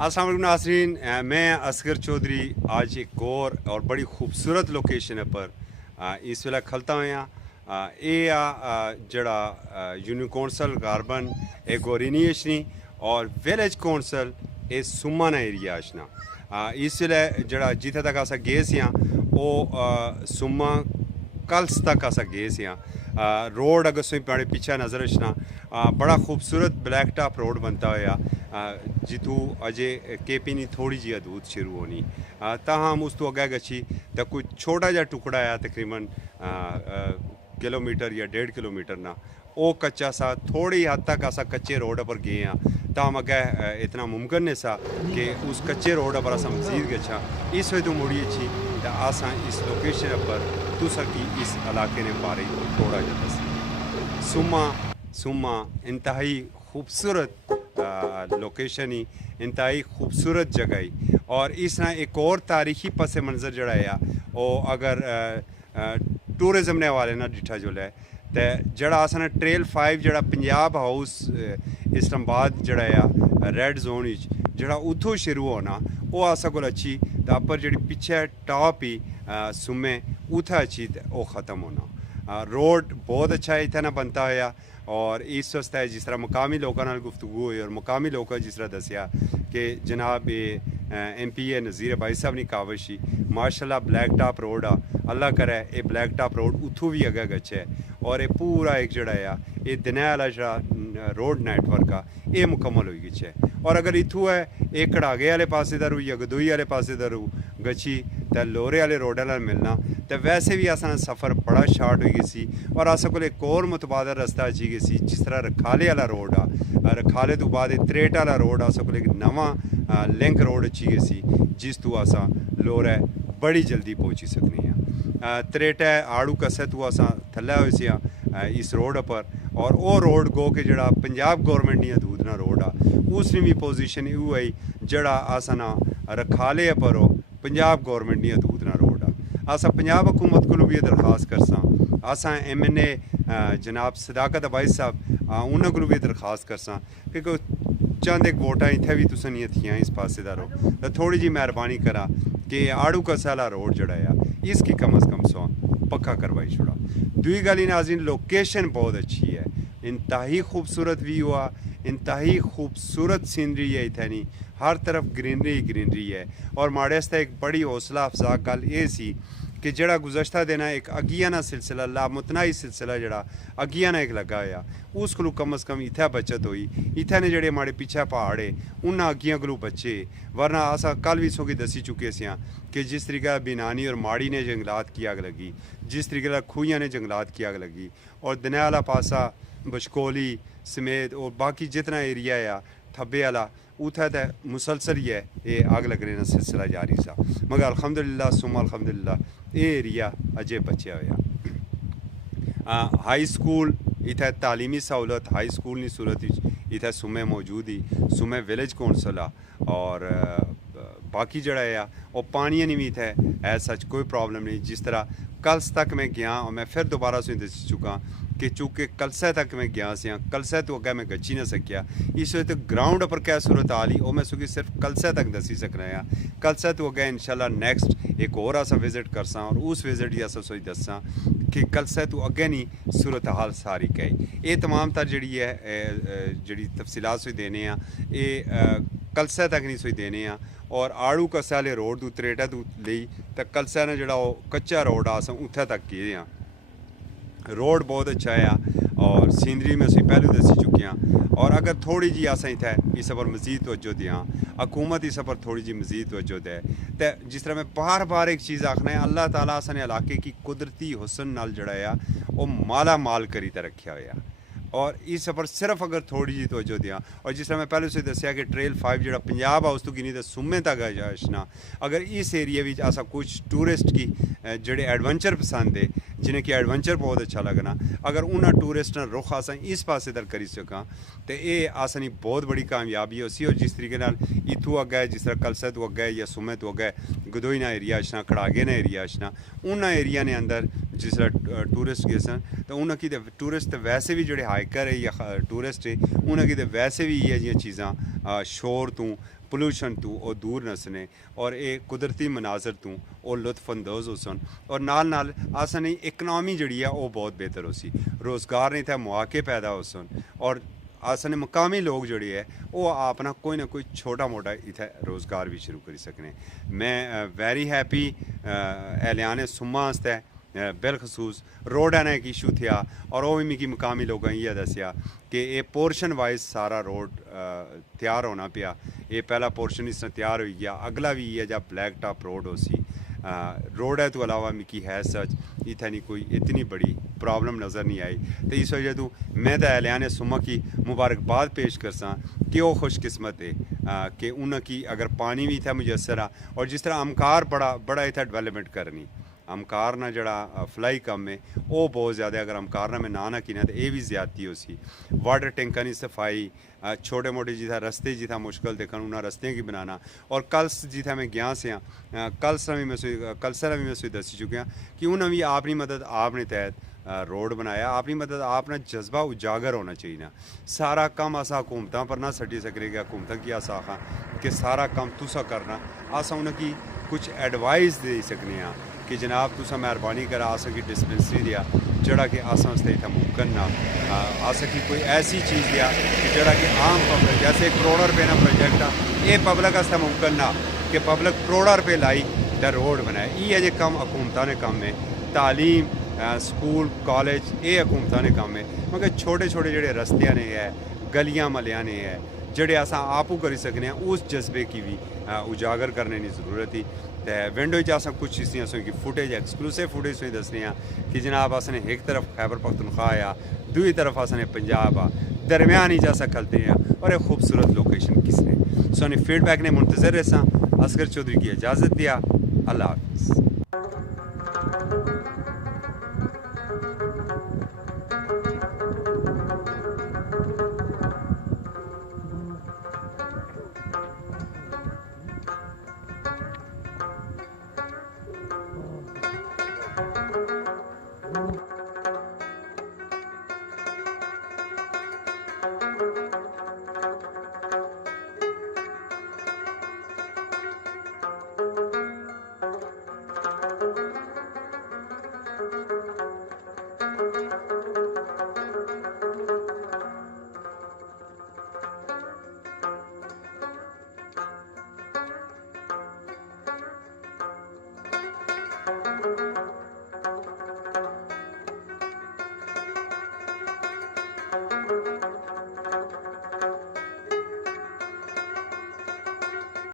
अस्सलाम वालेकुम नाज़रीन, मैं असगर चौधरी आज एक और बड़ी खूबसूरत लोकेशन पर इस वेला खलता हुआ जड़ा यूनियन कौंसल गारबन ए गोरिनीशनी और विलेज कौंसल ए सुमन एरिया अशना इस वेले जड़ा जिथे तक अस गे सियां सुमा कल्स तक अस गे सियां रोड अगर तुम बड़े पीछे नज़र अचना बड़ा खूबसूरत ब्लैक टॉप रोड बनता होया जितू अजे केपी नी थोड़ी जी अदूत शुरू होनी ताहम उस तो अगे गची तो कोई छोटा जा टुकड़ा है तकरीबन किलोमीटर या 1.5 किलोमीटर ना वो कच्चा सा थोड़ी हद तक असा कच्चे रोड पर गए हैं ताहम अगे इतना मुमकिन है सा कि उस कच्चे रोड पर असा मजीद गच्छा इस वजह तो मुड़ी छी तो असा इस लोकेशन पर तुसा की इस इलाके ने बारे थोड़ा जा दस सुमा इंतहाई खूबसूरत लोकेशन ही इंतहाई खूबसूरत जगह ही और इस तरह एक और तारीखी पस मंज़र जड़ा है वो अगर टूरिज़म ने हवाले ना डिठा जो है तो जड़ा असन ट्रेल 5 जड़ा पंजाब हाउस इस्लामाबाद जड़ा है रेड जोन जड़ा उतो शुरू होना वो अस को अच्छी तो अपर जी पिछे टॉप ही सुमे उथा अच्छी वो ख़त्म होना रोड बहुत अच्छा है इतना बनता होया और इस वास्ते जिस तरह मुकामी लोगों नाल गुफ्तगू हुई और मुकामी लोगों जिस तरह दसिया कि जनाब MP नज़ीर भाई साहब ने कावशी माशाल्लाह ब्लैक टॉप रोड अल्लाह करे ये ब्लैक टॉप रोड उतों भी अगे गच्छे और ये पूरा एक जड़ा ये दिनै वाला जड़ा रोड नैटवर्क ये मुकम्मल हो गई और अगर इतों है ये कड़ागे वाले पासे दा रू या गदोई वाले पासे दा रू गच्छी तो लोरे वाले रोड वाला मिलना तो वैसे भी असा सफ़र बड़ा शार्ट हो गई सी और अस को एक और मुतबादल रस्ता अच्छी गई सी जिस तरह रखाले वाला रोड रखाले तो बाद त्रेट वाला रोड अस को एक नवा लिंक रोड अच्छी गई सी जिस तू असा लोरे बड़ी जल्दी पहुँची सकनी है त्रेट है आड़ू कसे तू असा थल्ले हो सिया इस रोड पर और वो रोड गो के जड़ा पंजाब गौरमेंट नी दूधना रोड उसने भी पोजीशन यू आई जड़ा असना रखाले पर पंजाब गौरमेंट नी दूधना रोड असा पंजाब हुकूमत को भी दरखास्त करसा असा MNA जनाब सदाकत भाई साहब उन्होंने को भी दरखास्त करसा कि चंद एक वोटा इतने भी तुसें नहीं थियां इस पासे दा रो तो थोड़ी जी मेहरबानी करा कि आड़ू कसाला रोड जड़ा इसकी कम अज़ कम सौ पक्का करवाई छोड़ा दुई गली नाज़रीन लोकेशन बहुत अच्छी है इंतहाई खूबसूरत व्यू इंतहाई खूबसूरत सीनरी है इतनी हर तरफ ग्रीनरी है और माड़ेस्ता एक बड़ी हौसला अफजा गल ये सी कि जड़ा गुज़श्ता देना एक अगियाना सिलसिला लामुतनाई सिलसिला जड़ा अगियाना एक लगा होया उस को कम अज़ कम इत्थै बचत हुई इत्थै ने जड़े माड़े पिछे पहाड़ है उन्हें अगियां को बचे वरना असा कल भी सो की दसी चुके सियां कि जिस तरीके बिनानी और माड़ी ने जंगलात की आग लगी जिस तरीके खूहियाँ ने जंगलात की आग लगी और दनिया वाला पासा बशकोली समेत और बाकी जितना एरिया है थब्बे वाला उथे तो मुसलसल ही है ये आग लगने का सिलसिला जारी सा मगर अल्हम्दुलिल्लाह सुम्मा अल्हम्दुलिल्लाह ये एरिया अजे बचे होया हाई स्कूल इतने तालीमी सहूलत हाई स्कूल की सूरत इतने सुमे मौजूद ही सुमे विलेज कौंसल और बाकी जड़ा है और पानी नहीं भी इतने सच कोई प्रॉब्लम नहीं जिस तरह कल्स तक मैं गया और मैं फिर दोबारा से दस चुका कि चूँकि कलसा तक मैं गया सियाँ कलसा तो अगर मैं गच्छी ना सकिया इस वजह तो ग्राउंड पर क्या सूरत हाल ही वो मैं सुखी सिर्फ कलसा तक दसी सकना है कलसा तो अगर इंशाल्लाह नेक्स्ट एक और असा विजिट करसा और उस विजिट ही असा सोच दसा कि कलसा तो अगे नहीं सूरत हाल सारी कही ये तमाम तर जी है जी तफसीलात सोच देने ये कलसा तक नहीं सोच देने और आड़ू कसा वाले रोड तू त्रेटा तू ली तो कलसा ने जड़ा कच्चा रोड अस उत्थे तक गए रोड बहुत अच्छा है और सीनरी में असी पहलू दसी चुके हैं और अगर थोड़ी जी अस इतने इस पर मजीद तवज्जो दें हुकूमत इस पर थोड़ी जी मजीद तवज्जो दे तो जिस तरह मैं बार एक चीज़ आखना है अल्लाह ताला असन इलाके की कुदरती हुसन नाल जड़ा है वो माला माल करी तो रखा हुआ और इस पर सिर्फ अगर थोड़ी जी तवज्जो दें और जिस तरह मैं पहले से दसिया कि ट्रेल 5 जड़ा पंजाब हाउस तो गिनी तो सुमे तक अचना अगर इस एरिए में असा कुछ टूरिस्ट की जड़े एडवेंचर पसंद है जिन्हें कि एडवेंचर बहुत अच्छा लगना अगर उन्हें टूरिस्ट ने रुख अस इस पासे तक करी सका तो ये असन बहुत बड़ी कामयाबी होसी और जिस तरीके इतों अगे जिस तरह कलसा तो अगे या सुमे तो अगे गदोई ना एरिया अचना खड़ागे ना एरिया अचना उन्होंने एरिया ने अंदर जिसलै टूरिस्ट गे सन तो उ'नें गी ते टूरिस्ट ते वैसे भी जेह्ड़े हाइकर है या टूरिस्ट है उ'नें गी ते वैसे भी इ'यै जिहियां चीज़ां शोर तों पोल्यूशन तों ओह् दूर नस्सने और एह् कुदरती मनाजर तों ओह् लुत्फअंदोज़ होसन और नाल असें इकनॉमी जेह्ड़ी ऐ ओह् बहुत बेहतर होसी रोज़गार इत्थै मौके पैदा होसन और असें मकामी लोग जेह्ड़े ऐ ओह् अपना कोई ना कोई छोटा मोटा इत्थै रोज़गार भी शुरू करी सकने। मैं वेरी हैप्पी एहलियाने सुम्मा आस्तै बिलखसूस रोड ने इक इशू थिया और ओह् भी मिगी मकामी लोकें इ'यै दस्सेआ कि एह् पोर्शन वाइज सारा रोड त्यार होना पेआ। एह् पैह्ला पोर्शन इस तरह त्यार होई गेआ, अगला भी इ'यै जेहा ब्लैक टॉप रोड उसी रोड तो अलावा मिगी है सच इत्थै नहीं कोई इतनी बड़ी प्रॉब्लम नज़र नहीं आई। तो इस वजह तो मैं तो एहलियाने सुम्मा की मुबारकबाद पेश करसा कि वह खुशकिस्मत है कि उनकी अगर पानी भी इत्थै मुयसर आ और जिस तरह अमकार बड़ा इत्थै डेवलपमेंट करनी अमकार ना जड़ा फ्लाई कम है वो बहुत ज़्यादा अगर अमकार ना में ना किना तो ये भी ज्यादती हो सी वाटर टैंकर की सफाई छोटे मोटे जिथा रस्ते जिथा मुश्किल देखन उन्हें रस्ते की बनाना और कल जिथा मैं गया से कल भी मैं सुई दसी चुकिया कि उन्हें भी अपनी मदद आपने तहत रोड बनाया अपनी मदद आपना जज्बा उजागर होना चाहिए। सारा कम अस हुकूमत पर ना सटी सकने कि हुकूमत की अस आखा कि सारा कम तुसा करना अस उनकी कुछ एडवाइस दे सकने कि जनाब तुसा मेहरबानी करा असेंगी डिस्पेंसरी दिया जड़ा कि अस आस्ते इतना मुमकिन ना असेंगी कोई ऐसी चीज़ दिया कि जड़ा कि आम पब्लिक जैसे करोड़ों रुपये का प्रोजेक्ट आ ये पब्लिक आस्ते मुमकिन ना कि पब्लिक करोड़ों रुपये लाई तो रोड बनाए। ये जे कम हुकूमत ने कम है तालीम स्कूल कॉलेज ये हुकूमत ने कम है मगर छोटे छोटे जोड़े रस्ते ने है गलियां मलियां ने है जड़े अस आपू करी सकने उस जज्बे की भी उजागर करने की जरूरत ही। तो विंडो अस कुछ इसकी की फुटेज एक्सक्लूसिव फुटेज दसने कि जनाब असने एक तरफ खैबर पख्तूनख्वा आ दूसरी तरफ असने पंजाब आ दरम्यान ही जैसा खलते हैं और एक खूबसूरत लोकेशन किसने सोनी फीडबैक ने मुंतजर रसा असगर चौधरी की इजाज़त दिया। अल्लाह हाफ़िज़।